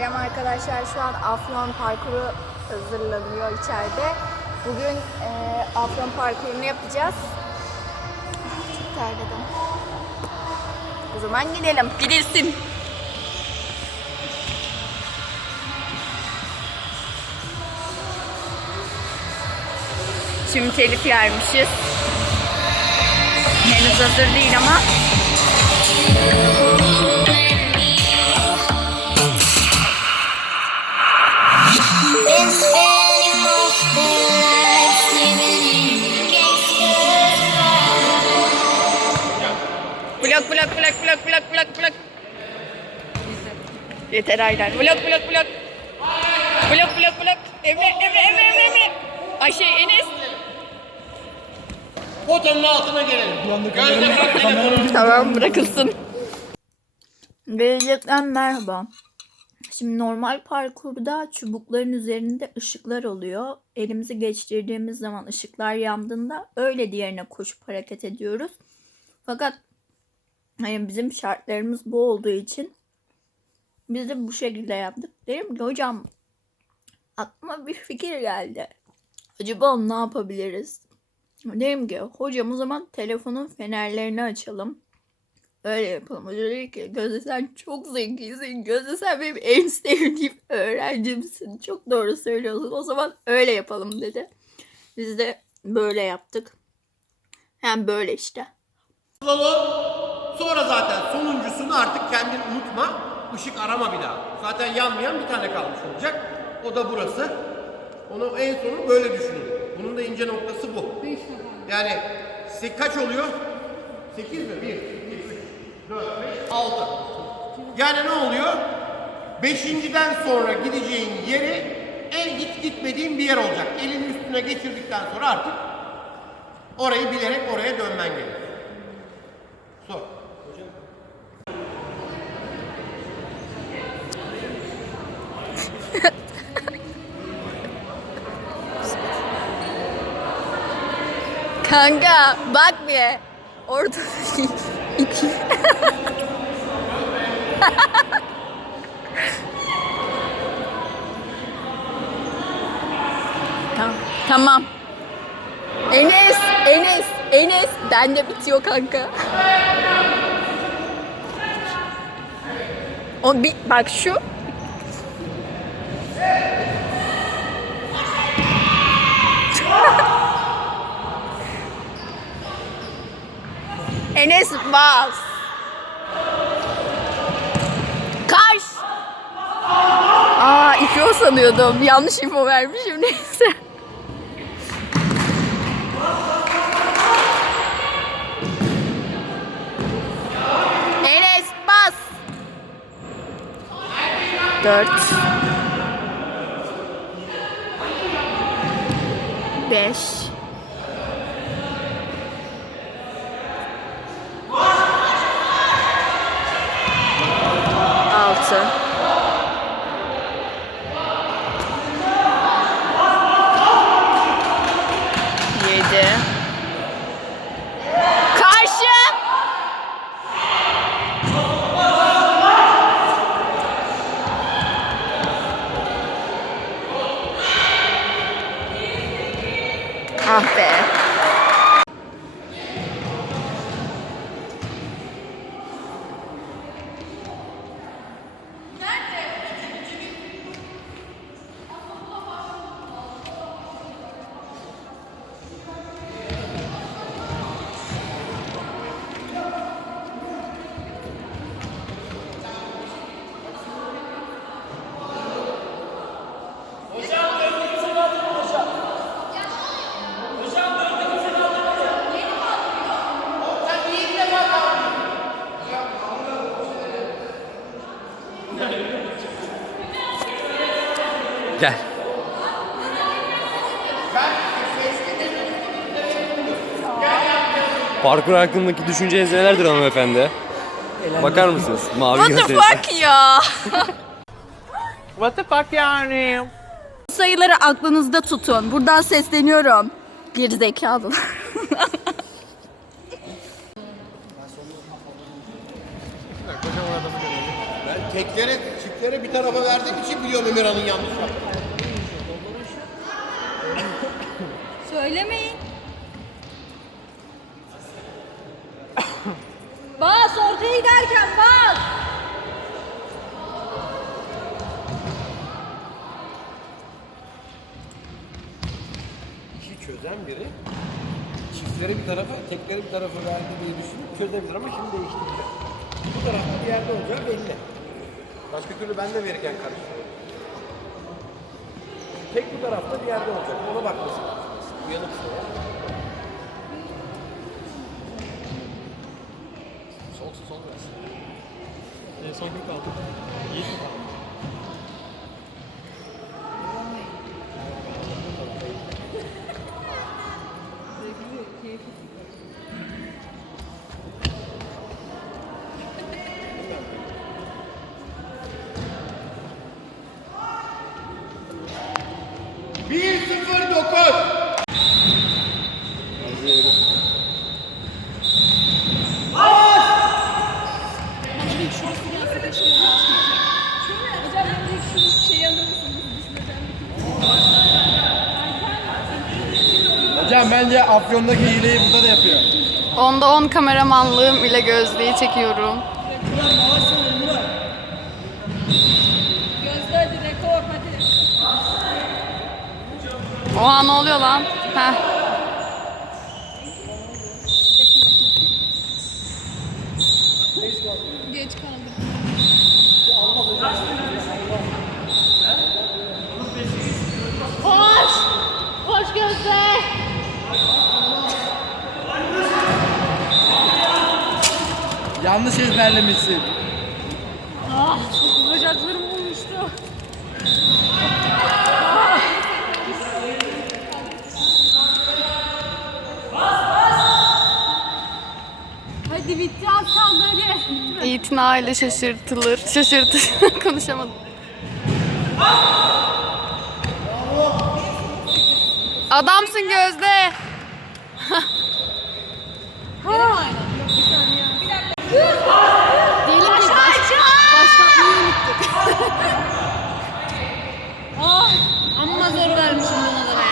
Selam arkadaşlar şu an Afyon parkuru hazırlanıyor içeride. Bugün eee Afyon parkurunu yapacağız. Çok terledim. O zaman gidelim. Gidilsin. Şimdi telif yermişiz. Henüz hazır değil ama. Blok blok blok blok blok blok. Yeter Aylar. Blok blok blok. Blok blok blok. Emre Emre Emre Emre Emre. Ayşe Enes. Potanın altına gelelim. Gözde. Tamam bırakılsın. Gelecekten merhaba. Şimdi normal parkurda çubukların üzerinde ışıklar oluyor. Elimizi geçirdiğimiz zaman ışıklar yandığında öyle diğerine koşup hareket ediyoruz. Fakat hani bizim şartlarımız bu olduğu için biz de bu şekilde yaptık. Dedim ki hocam aklıma bir fikir geldi. Acaba ne yapabiliriz? Dedim ki hocam o zaman telefonun fenerlerini açalım. Öyle yapalım. Hoca dedi ki Gözde sen çok zekisin. Gözde sen benim en sevdiğim öğrencimsin. Çok doğru söylüyorsun. O zaman öyle yapalım dedi. Biz de böyle yaptık. Hem böyle işte. Slalom. Sonra zaten sonuncusunu artık kendin unutma. Işık arama bir daha. Zaten yanmayan bir tane kalmış olacak. O da burası. Onu en sonu böyle düşünün. Bunun da ince noktası bu. Yani kaç oluyor? 8 mi? 1, 2, 3, 4, 5, 6. Yani ne oluyor? Beşinciden sonra gideceğin yeri en git gitmediğin bir yer olacak. Elini üstüne geçirdikten sonra artık orayı bilerek oraya dönmen gerekiyor. Sor. Kanka bak bir. Orada iki. tamam. Tamam. Enes, Enes, Enes. Bende bitiyor kanka. O bir bak şu. Enes bas. Kaç. Aa iki o sanıyordum. Yanlış info vermişim neyse. Enes bas. Dört. Beş. Yeah. Parkur hakkındaki düşünceniz nelerdir hanımefendi? Bakar mısınız? Mavi What the fuck ya? What the fuck yani? Sayıları aklınızda tutun. Buradan sesleniyorum. Geri zekalı. Ben teklere çıktı Çiftlere bir tarafa verdiğim için biliyorum Emirhan'ın yanlış yaptığını. Söylemeyin. bas ortaya giderken bas. İşi çözen biri çiftleri bir tarafa, tekleri bir tarafa verdi diye düşünüp çözebilir ama şimdi değiştirdi. Bu tarafta bir yerde olacağı belli. Başka türlü ben de verirken karıştırıyorum. Tek bu tarafta bir yerde olacak. Ona bakması lazım. Uyanıksa ya. Solsa sol biraz. son bir kaldı. Kaldı? Afyon'daki hileyi burada da yapıyor. Onda 10 kameramanlığım ile gözlüğü çekiyorum. Hadi. Oha ne oluyor lan? Heh. Yanlış ezberlemişsin. Ah bacaklarım olmuştu. Hadi bitti az kaldı hadi. İtina ile şaşırtılır. Şaşırtır. Konuşamadım. Adamsın Gözde. Diyelim ki baş, başlatmayı unuttuk. Ah amma zor vermişim bana da be.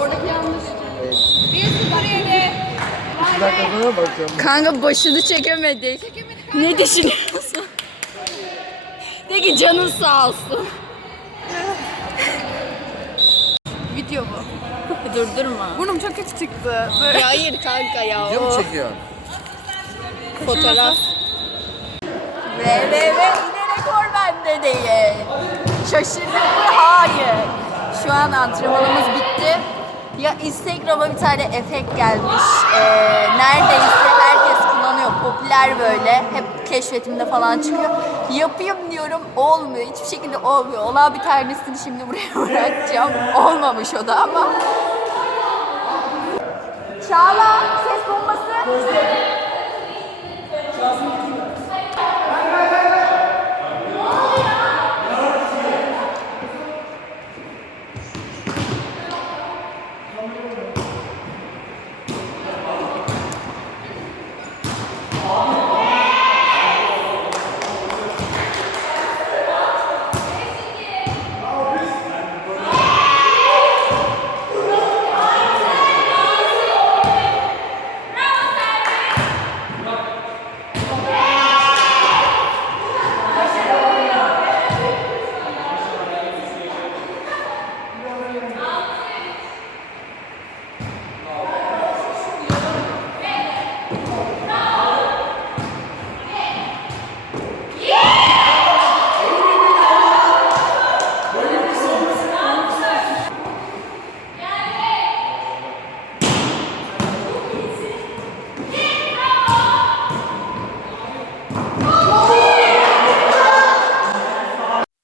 Oradaki yanlış. Bir sıfır yedi. Kanka başını çekemedik. Ne düşünüyorsun? De ki canın sağ olsun. Video bu. Durdurma. Burnum çok kötü çıktı. Böyle. Ya hayır kanka ya. Video mu çekiyor? fotoğraf. Ve ve ve yine rekor bende değil. Şaşırdın mı? Hayır. Şu an antrenmanımız bitti. Ya Instagram'a bir tane efekt gelmiş. Ee, neredeyse herkes kullanıyor. Popüler böyle. Hep keşfetimde falan çıkıyor. Yapayım diyorum olmuyor. Hiçbir şekilde olmuyor. Ola bir tanesini şimdi buraya bırakacağım. Olmamış o da ama. Çağla ses bombası.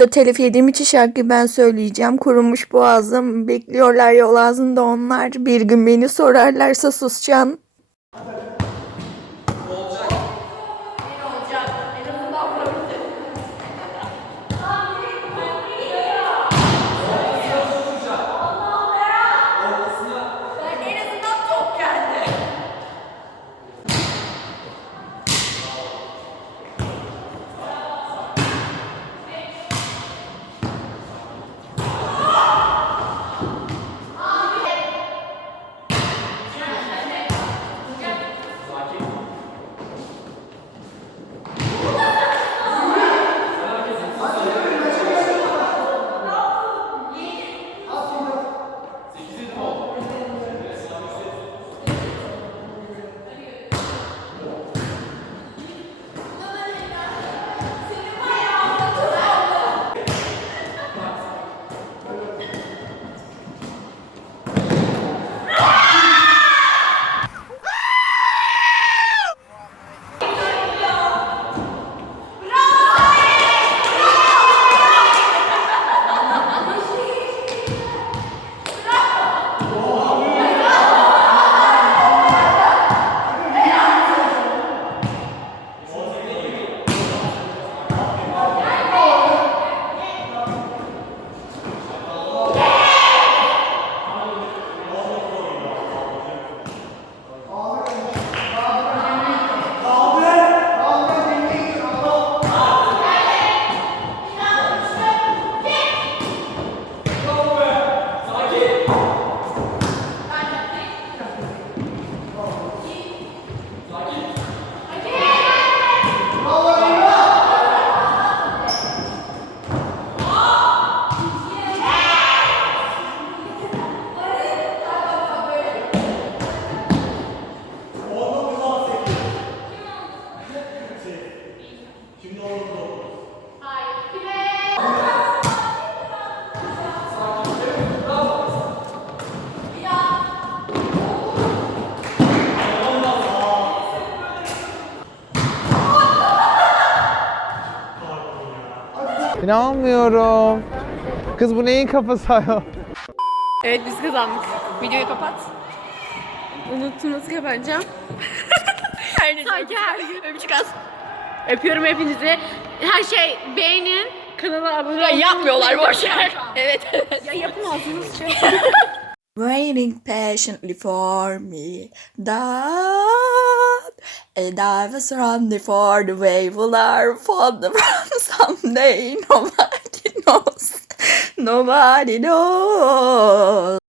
Da telif yediğim için şarkıyı ben söyleyeceğim. Kurumuş boğazım. Bekliyorlar yol ağzında onlar. Bir gün beni sorarlarsa susacağım. İnanmıyorum. Kız bu neyin kafası ayol? Evet biz kazandık. Videoyu kapat. Unuttum nasıl kapatacağım. Sanki her gün. Öpücük az. Öpüyorum hepinizi. Her şey beğenin. Kanala abone olun. yapmıyorlar boşver. evet evet. Ya yapın ağzınız şey. Waiting patiently for me that and I was running for the way will I fall from someday. Nobody knows. Nobody knows